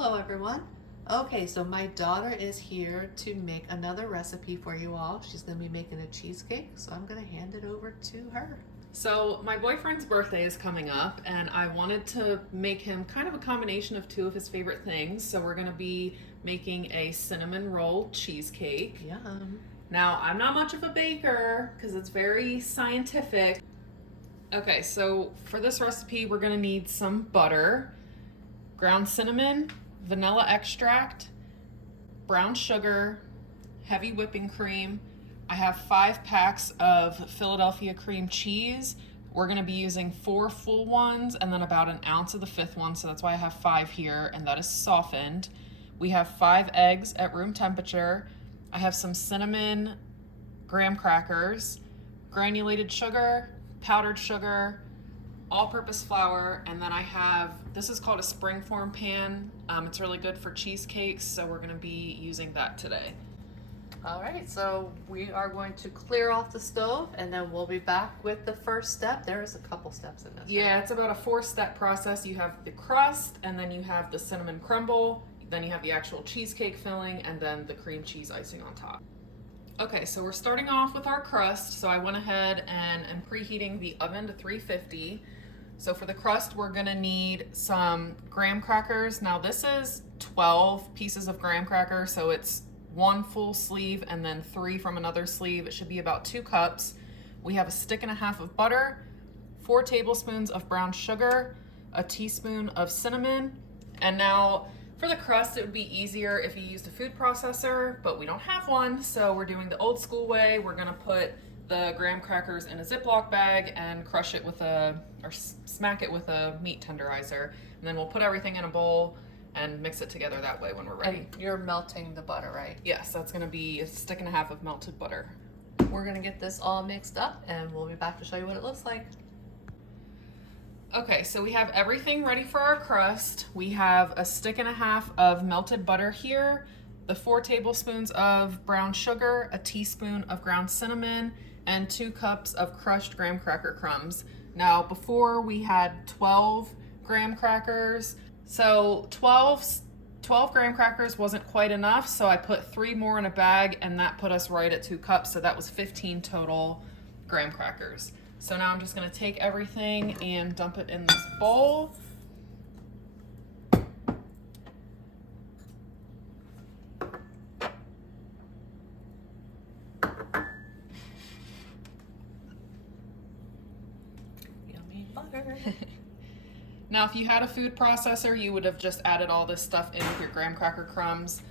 Hello everyone. Okay, so my daughter is here to make another recipe for you all. She's going to be making a cheesecake, so I'm going to hand it over to her. So my boyfriend's birthday is coming up and I wanted to make him kind of a combination of two of his favorite things. So we're going to be making a cinnamon roll cheesecake. Yum. Now, I'm not much of a baker because it's very scientific. Okay, so for this recipe, we're going to need some butter, ground cinnamon, vanilla extract, brown sugar, heavy whipping cream. I have 5 packs of Philadelphia cream cheese. We're going to be using 4 full ones and then about an ounce of the 5th one, so that's why I have 5 here, and that is softened. We have 5 eggs at room temperature. I have some cinnamon graham crackers, granulated sugar, powdered sugar, all-purpose flour, and then I have, this is called a springform pan. It's really good for cheesecakes, so we're going to be using that today. All right, so we are going to clear off the stove and then we'll be back with the first step. There is a couple steps in this. Yeah, right? it's about a 4-step process. You have the crust, and then you have the cinnamon crumble, then you have the actual cheesecake filling, and then the cream cheese icing on top. Okay, so we're starting off with our crust. So I went ahead and am preheating the oven to 350. So for the crust, we're gonna need some graham crackers. Now this is 12 pieces of graham crackers, so it's 1 full sleeve and then 3 from another sleeve. It should be about 2 cups. We have a 1.5 sticks of butter, 4 tablespoons of brown sugar, a teaspoon of cinnamon. And now for the crust, it would be easier if you used a food processor, but we don't have one, so we're doing the old school way. We're gonna put the graham crackers in a Ziploc bag and crush it with smack it with a meat tenderizer. And then we'll put everything in a bowl and mix it together that way when we're ready. And you're melting the butter, right? Yes, that's gonna be 1.5 sticks of melted butter. We're gonna get this all mixed up and we'll be back to show you what it looks like. Okay, so we have everything ready for our crust. We have 1.5 sticks of melted butter here, the 4 tablespoons of brown sugar, a teaspoon of ground cinnamon, and 2 cups of crushed graham cracker crumbs. Now, before we had 12 graham crackers, so 12 graham crackers wasn't quite enough, so I put 3 more in a bag, and that put us right at 2 cups, so that was 15 total graham crackers. So now I'm just gonna take everything and dump it in this bowl. Yummy butter. Now, if you had a food processor, you would have just added all this stuff in with your graham cracker crumbs,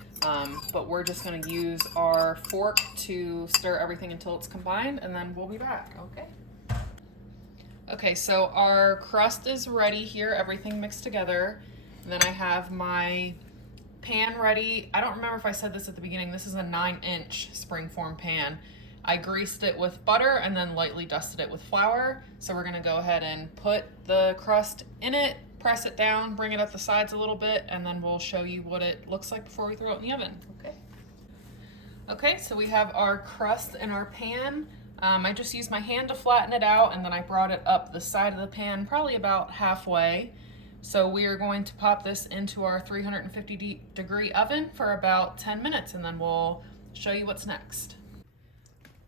but we're just gonna use our fork to stir everything until it's combined, and then we'll be back. Okay. Okay, so our crust is ready here, everything mixed together. And then I have my pan ready. I don't remember if I said this at the beginning. This is a 9-inch springform pan. I greased it with butter and then lightly dusted it with flour. So we're gonna go ahead and put the crust in it, press it down, bring it up the sides a little bit, and then we'll show you what it looks like before we throw it in the oven. Okay. Okay, so we have our crust in our pan. I just used my hand to flatten it out, and then I brought it up the side of the pan, probably about halfway. So we are going to pop this into our 350-degree oven for about 10 minutes, and then we'll show you what's next.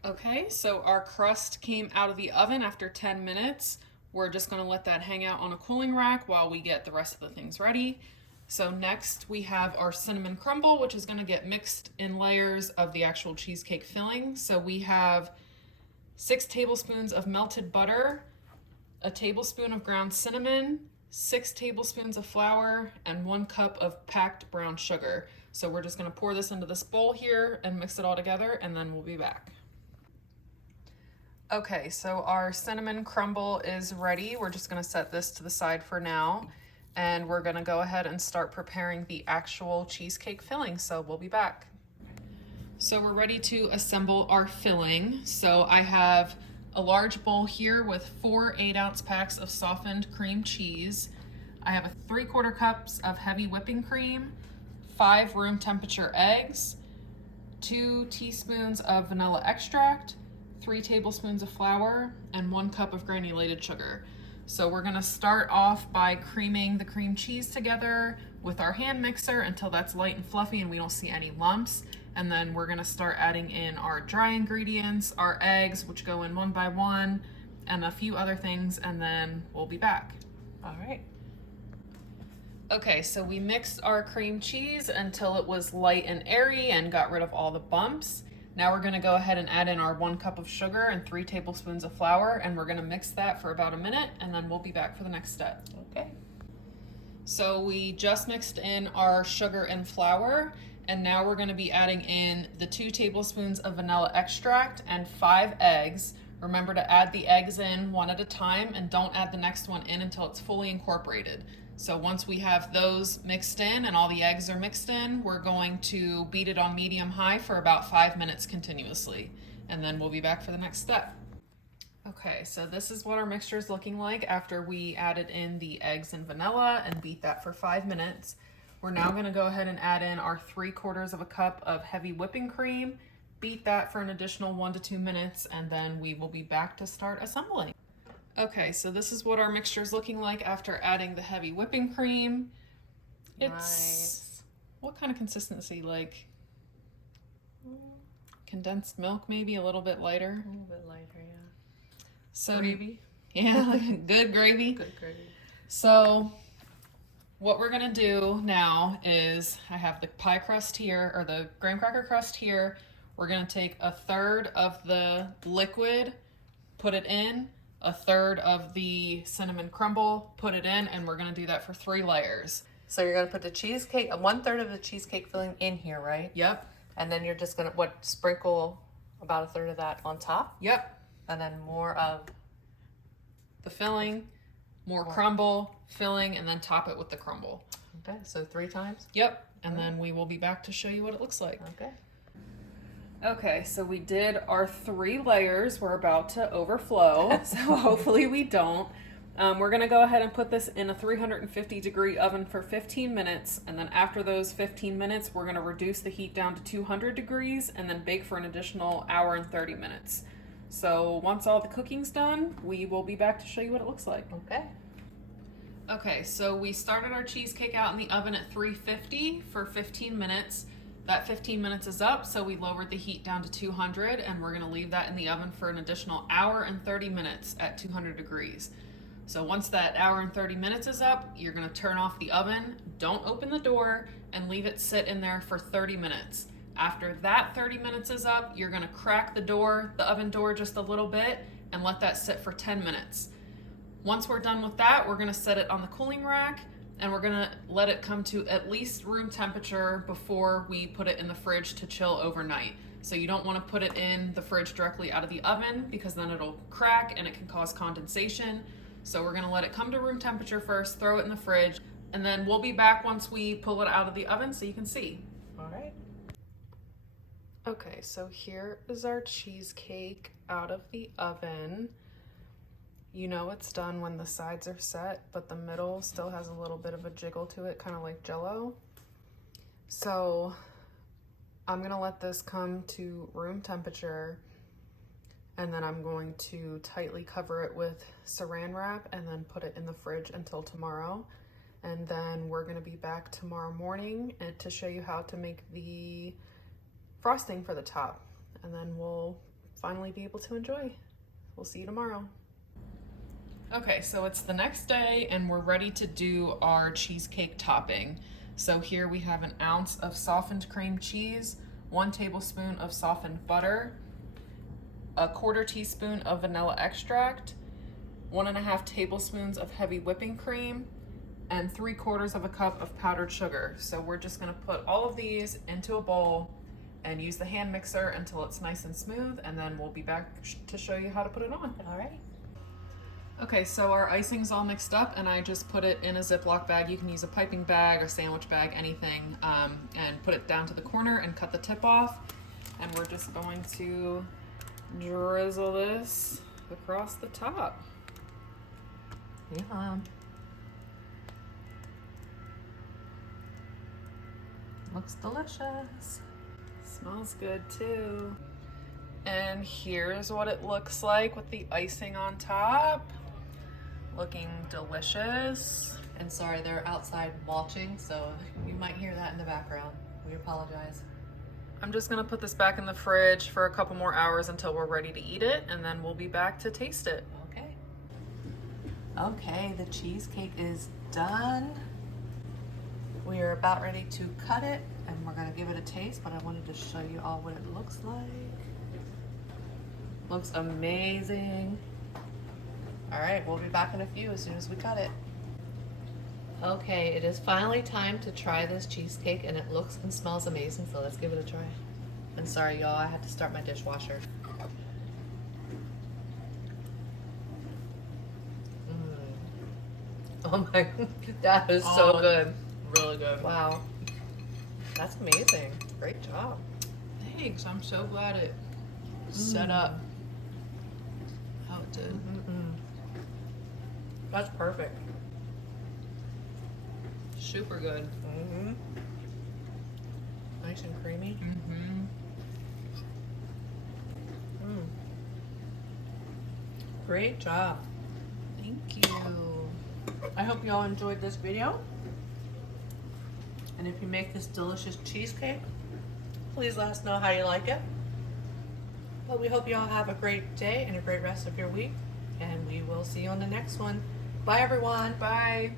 Okay, so our crust came out of the oven after 10 minutes. We're just gonna let that hang out on a cooling rack while we get the rest of the things ready. So next we have our cinnamon crumble, which is gonna get mixed in layers of the actual cheesecake filling. So we have 6 tablespoons of melted butter, a tablespoon of ground cinnamon, 6 tablespoons of flour, and 1 cup of packed brown sugar. So we're just gonna pour this into this bowl here and mix it all together, and then we'll be back. Okay, so our cinnamon crumble is ready. We're just gonna set this to the side for now, and we're gonna go ahead and start preparing the actual cheesecake filling, so we'll be back. So we're ready to assemble our filling. So I have a large bowl here with 4 8-ounce packs of softened cream cheese. I have 3/4 cups of heavy whipping cream, 5 room temperature eggs, 2 teaspoons of vanilla extract, 3 tablespoons of flour, and 1 cup of granulated sugar. So we're gonna start off by creaming the cream cheese together with our hand mixer until that's light and fluffy and we don't see any lumps. And then we're gonna start adding in our dry ingredients, our eggs, which go in one by one, and a few other things, and then we'll be back. All right. Okay, so we mixed our cream cheese until it was light and airy and got rid of all the bumps. Now we're gonna go ahead and add in our 1 cup of sugar and 3 tablespoons of flour, and we're gonna mix that for about a minute, and then we'll be back for the next step. Okay. So we just mixed in our sugar and flour, and now we're gonna be adding in the 2 tablespoons of vanilla extract and 5 eggs. Remember to add the eggs in one at a time and don't add the next one in until it's fully incorporated. So once we have those mixed in and all the eggs are mixed in, we're going to beat it on medium-high for about 5 minutes continuously. And then we'll be back for the next step. Okay, so this is what our mixture is looking like after we added in the eggs and vanilla and beat that for 5 minutes. We're now gonna go ahead and add in our 3/4 of a cup of heavy whipping cream, beat that for an additional 1 to 2 minutes, and then we will be back to start assembling. Okay, so this is what our mixture is looking like after adding the heavy whipping cream. It's Nice. What kind of consistency? Like condensed milk, maybe a little bit lighter. A little bit lighter, yeah. So Gravy. yeah, like good gravy. Good gravy. So what we're gonna do now is I have the pie crust here, or the graham cracker crust here. We're gonna take 1/3 of the liquid, put it in, 1/3 of the cinnamon crumble, put it in, and we're gonna do that for 3 layers. So you're gonna put the cheesecake, 1/3 of the cheesecake filling in here, right? Yep, And then you're just gonna sprinkle about 1/3 of that on top, yep. and then more of The filling, more crumble, filling, and then top it with the crumble. okay. So 3 times. Yep, and then we will be back to show you what it looks like. Okay. Okay, so we did our 3 layers. We're about to overflow, so hopefully we don't. We're gonna go ahead and put this in a 350-degree oven for 15 minutes, and then after those 15 minutes, we're gonna reduce the heat down to 200 degrees and then bake for an additional hour and 30 minutes. So once all the cooking's done, we will be back to show you what it looks like. Okay. Okay, so we started our cheesecake out in the oven at 350 for 15 minutes. That 15 minutes is up, so we lowered the heat down to 200, and we're gonna leave that in the oven for an additional hour and 30 minutes at 200 degrees. So once that hour and 30 minutes is up, you're gonna turn off the oven, don't open the door, and leave it sit in there for 30 minutes. After that 30 minutes is up, you're gonna crack the oven door just a little bit, and let that sit for 10 minutes. Once we're done with that, we're gonna set it on the cooling rack, and we're gonna let it come to at least room temperature before we put it in the fridge to chill overnight. So you don't wanna put it in the fridge directly out of the oven because then it'll crack and it can cause condensation. So we're gonna let it come to room temperature first, throw it in the fridge, and then we'll be back once we pull it out of the oven so you can see. All right. Okay, so here is our cheesecake out of the oven. You know it's done when the sides are set, but the middle still has a little bit of a jiggle to it, kind of like Jell-O. So I'm gonna let this come to room temperature, and then I'm going to tightly cover it with saran wrap and then put it in the fridge until tomorrow. And then we're gonna be back tomorrow morning to show you how to make the frosting for the top, and then we'll finally be able to enjoy. We'll see you tomorrow. Okay, so it's the next day and we're ready to do our cheesecake topping. So here we have 1 ounce of softened cream cheese, 1 tablespoon of softened butter, 1/4 teaspoon of vanilla extract, 1.5 tablespoons of heavy whipping cream, and 3/4 of a cup of powdered sugar. So we're just gonna put all of these into a bowl and use the hand mixer until it's nice and smooth, and then we'll be back to show you how to put it on. All right. Okay, so our icing's all mixed up, and I just put it in a Ziploc bag. You can use a piping bag or sandwich bag, anything, and put it down to the corner and cut the tip off. And we're just going to drizzle this across the top. Yum. Looks delicious. Smells good too. And here's what it looks like with the icing on top. Looking delicious. And sorry, they're outside mulching, so you might hear that in the background. We apologize. I'm just gonna put this back in the fridge for a couple more hours until we're ready to eat it, and then we'll be back to taste it. Okay. Okay, the cheesecake is done. We are about ready to cut it, and we're gonna give it a taste, but I wanted to show you all what it looks like. Looks amazing. All right, we'll be back in a few as soon as we cut it. Okay, it is finally time to try this cheesecake, and it looks and smells amazing, so let's give it a try. And sorry, y'all, I had to start my dishwasher. Oh my, that is so good. Really good. Wow. That's amazing. Great job. Thanks. I'm so glad it set up how it did. That's perfect. Super good. Nice and creamy. Great job. Thank you. I hope you all enjoyed this video. And if you make this delicious cheesecake, please let us know how you like it. But we hope you all have a great day and a great rest of your week. And we will see you on the next one. Bye, everyone. Bye.